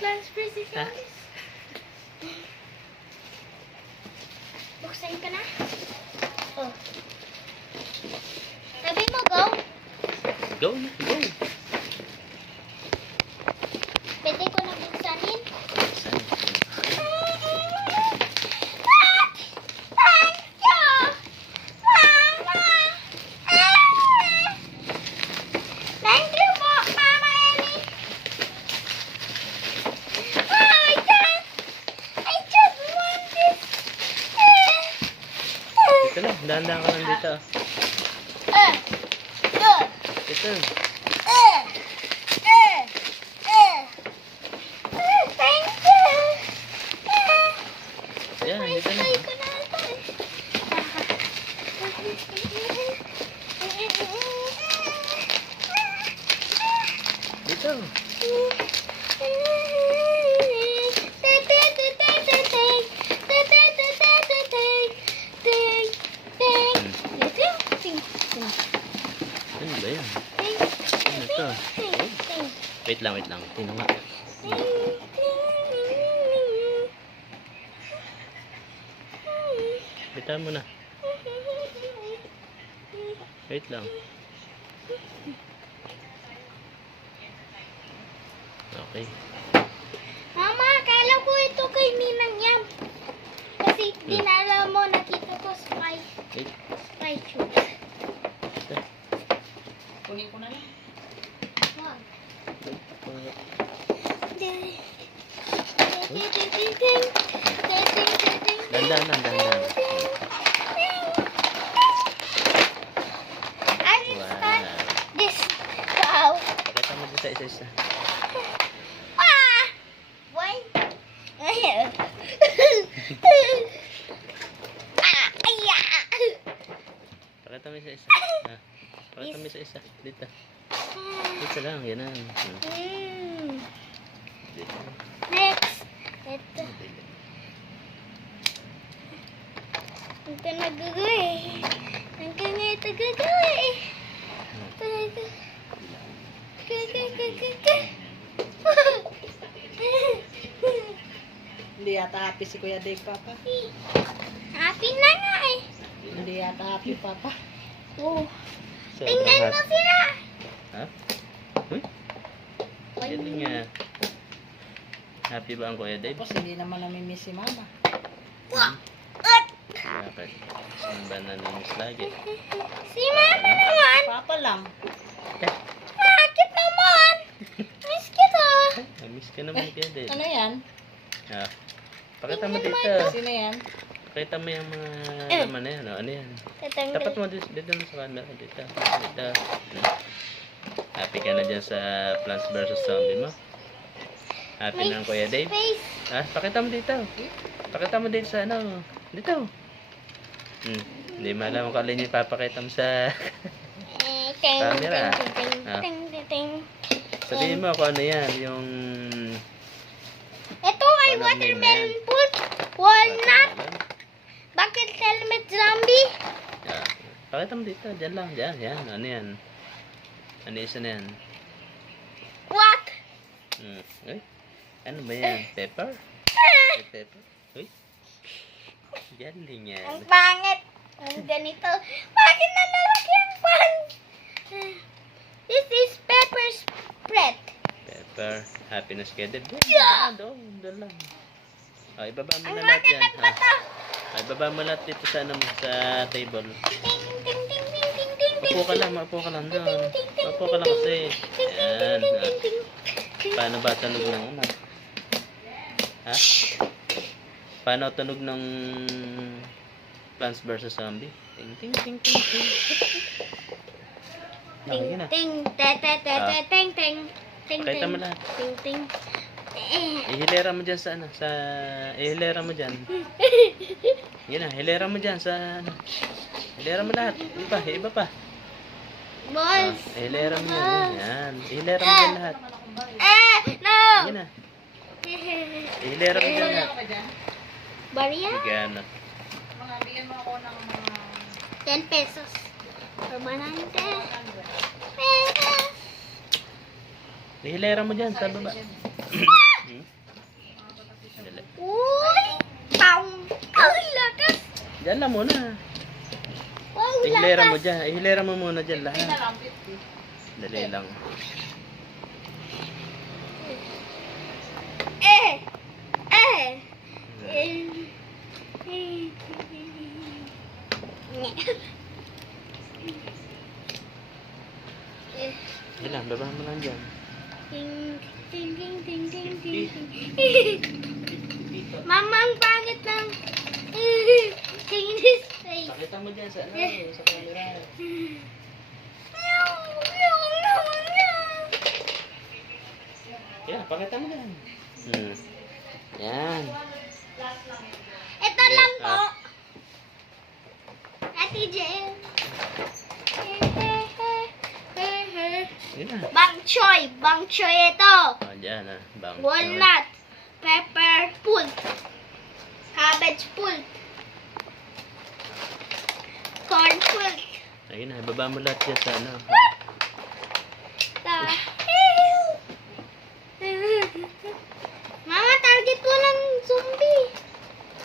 Plants vs. Ha? Zombies. Buksan ka na? Oh. Sabi mo, go. Go na, go. Pwede ko na buksanin. Saan? Thank you, Mama. Thank you po, Mama Ellie. I just want this. Dito lang, dahan-dahan ka lang dito. Dito. Thank you. Yan, dito na. Ay, ko na ito Dito. Ano ba yan? Ano to? Wait lang, wait lang. Tingnan nga. Bitawan mo na. Wait lang. Okay. Mama, akala ko ito kay Ninang Yam. Kasi dinala mo, nakita ko Sprite. Wait. Sprite juice. Kunin ko na lang. Wow. Dandan lang, dandan. I will start this. Wow. Pakita mo dito isa-isa. Ah! Why? Ah, aya. Pakita mo isa-isa. Pakita mo isa-isa. Dito. Dito lang, yan na. Dito. Next. Ito. Ang ka nagagawin. Ang ka nga ito gagawin. Hindi yata happy si Kuya Dave, Papa. Happy na nga eh. Hindi yata happy, Papa. Oh. Sobrang Tingnan mo happy. sila. Ha? Uy? Yan nga. Happy ba ang Kuya Dave? Tapos hindi naman namimiss si Mama. Wah. At Bakit? Saan ba nanimis lagi? si Mama naman. Papa lang. Bakit naman? Miss kita. Namiss ka naman Kuya Dave. Ano yan? Ah. Pakita mo dito. Sino yan? Pakita mo yung mga laman na yan. Oh, ano yan? Tapat mo dito na sa camera. Dito. Dito. Happy ka na dyan sa Plants vs. Zombie mo? Happy na ang Kuya Dave? Face. Ah, pakita mo dito. Pakita mo dito sa ano. Dito. Hindi malam kung alin yung papakita mo sa camera. Sabihin mo kung ano yan. Yung Ito ay Ano watermelon fruit. Walnut. Bakit helmet zombie? Ah, pakita mo dito. Diyan lang. Diyan. Yan. Ano yan? Ano isa na yan? What? Uy. Ano ba yan? Pepper? Pepper? Uy. Galing yan. Ang pangit. Ang ganito. Bakit na nalaki ang pan? This is pepper spread. Pepper. Happiness ka din. Yeah. Doon lang. O, ibaba mo Ang na lahat laki yan. nagbato. Ibaba mo lahat dito sa, ano, sa table. Ting, ting, ting, ting, ting, ting, ting. Upo ka lang doon. Upo ka lang kasi. Yan. Paano ba tunog ng ano? Ha? Paano tunog ng Plants vs. Zombie? Ting, ting, ting, ting, ting. Ting, Yun na. ting, te, te, te, te, ting, ting. Ting, Pakita ting. mo lahat. Ting, ting. Ihilera mo dyan sa ano, ihilera mo dyan. Yun na, hilera mo dyan sa ano. Hilera mo lahat. Iba pa. Balls. Ihilera mo yan. Yan. Ihilera mo dyan lahat. No. Yun na. Ihilera mo dyan lahat. Barya? Gana. Mga bigyan mo ako ng mga 10 pesos. Permanente. 100. Pesos. Ihilera mo dyan sa baba. Diyan lang muna. Wow, Ihilera mo lakas. dyan. Ihilera mo muna dyan lahat. Pinalambit. Dali lang. Eh. Eh. Eh. Eh. Yan lang, baba mo lang dyan. Ting, ting, ting, ting, ting, ting, ting. Mama, ang pangit ng Chinese face. Pakita mo dyan sa, sa camera. Yan, pakita mo dyan. Yan. Ito lang po. Ate Jen. Yan na. Bang choy. Bang choy ito. O, dyan ah. Bang. Walnut. Pepper pulp. Cabbage pulp. Corn pulp. Ayun na, baba mo lahat dyan sa ano. Ta- Mama, target ko lang zombie.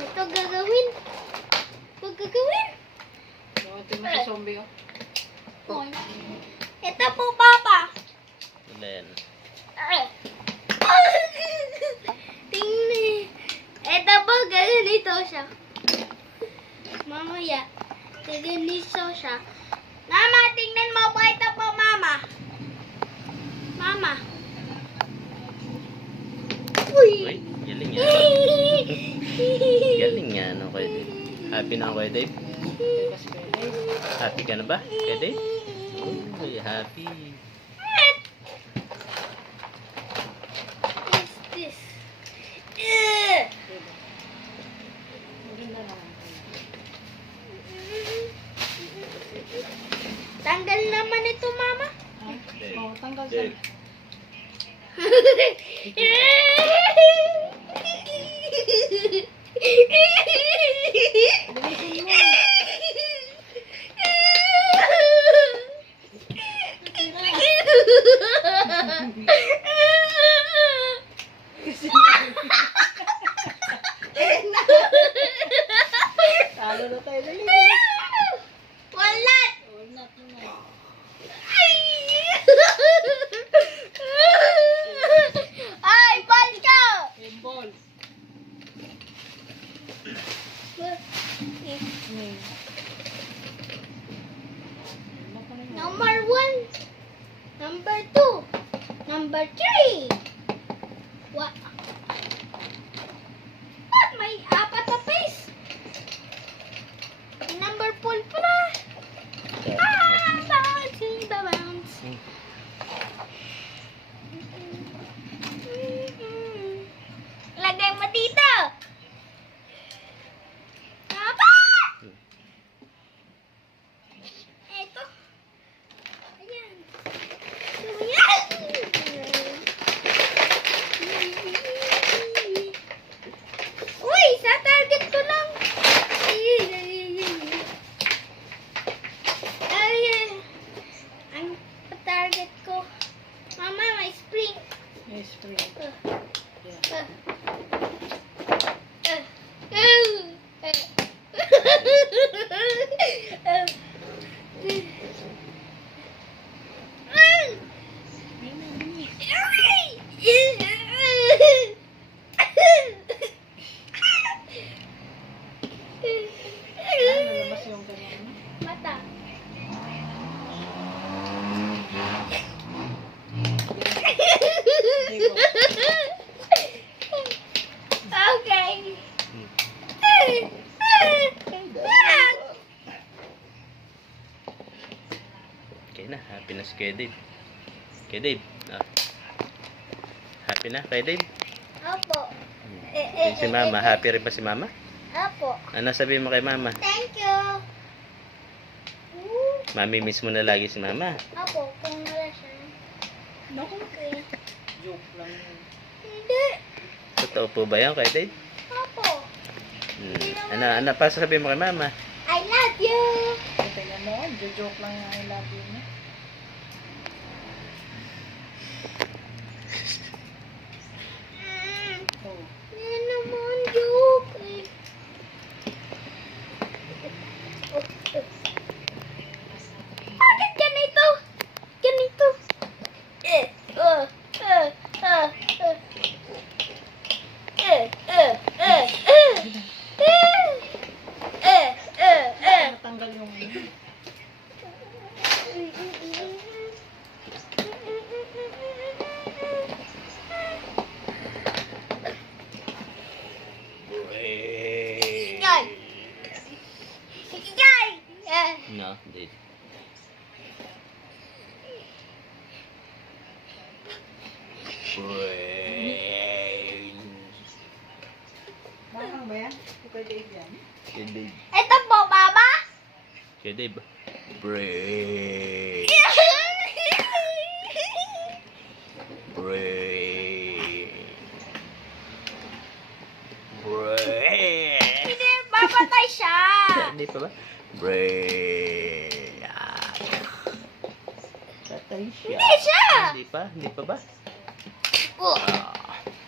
Ito gagawin. Huwag gagawin. Buhatin mo sa zombie, oh. Ito po, Papa. Ulen. Tingnan. Ito po, ganito siya. Mamaya, ganito siya. Mama, tingnan mo po. Ito po, Mama. Mama. Uy. Uy, galing yan. Galing yan, no, Kuya Dave. Happy na ako, Kuya Dave? Bebas pwede. Happy ka na ba, Kuya Dave? Uy, happy. What's this? Ugh. Maganda naman. Tanggal naman ito, Mama. Ah, oh, tanggal Dave. ka. Bilisin mo. Talo na tayo. Dali. Walat! Huwag natin na. Ay, ball ka! Aimball. Number 1. Number 2. Number 3. What? What? May apat na face. Number 4 pala. Bouncing the bounce. Lagay mo dito. Apa? Ito. Ayan. Ayan. Uy, sa target ko lang. Ayan. Ang target ko. Mama, may spring. Yes, free. Uh. Lalabas yung kanyang ano. Mata. Okay. Okay na, happy na si Kuya Dave. Kuya Dave, happy na, Kuya Dave? Opo. Si Mama, happy rin ba si Mama? Opo. Ano sabihin mo kay Mama? Thank you. Mami, miss mo na lagi si Mama. Opo, kung wala siya. Naku, Okay. joke lang yun. Hindi. Totoo po ba yan, Kuya Dave? Opo. Ano pa sabihin mo kay Mama? I love you. Tingnan mo, joke lang yung I love you niya. Oh. Yan naman, joke. Brain. Mahang ba yan? Ikaw Dave yan. Kay Dave. Ito po, Mama. Kay Dave. Brain. Brain. Brain. Hindi, papatay siya. Hindi pa ba? Brain. Tatay siya. Hindi siya. Hindi pa? Hindi pa ba? Oh, Ah,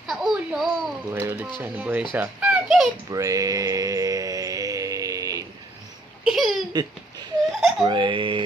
sa ulo. buhay ulit siya. Nabuhay siya. Bakit? Brain. Brain.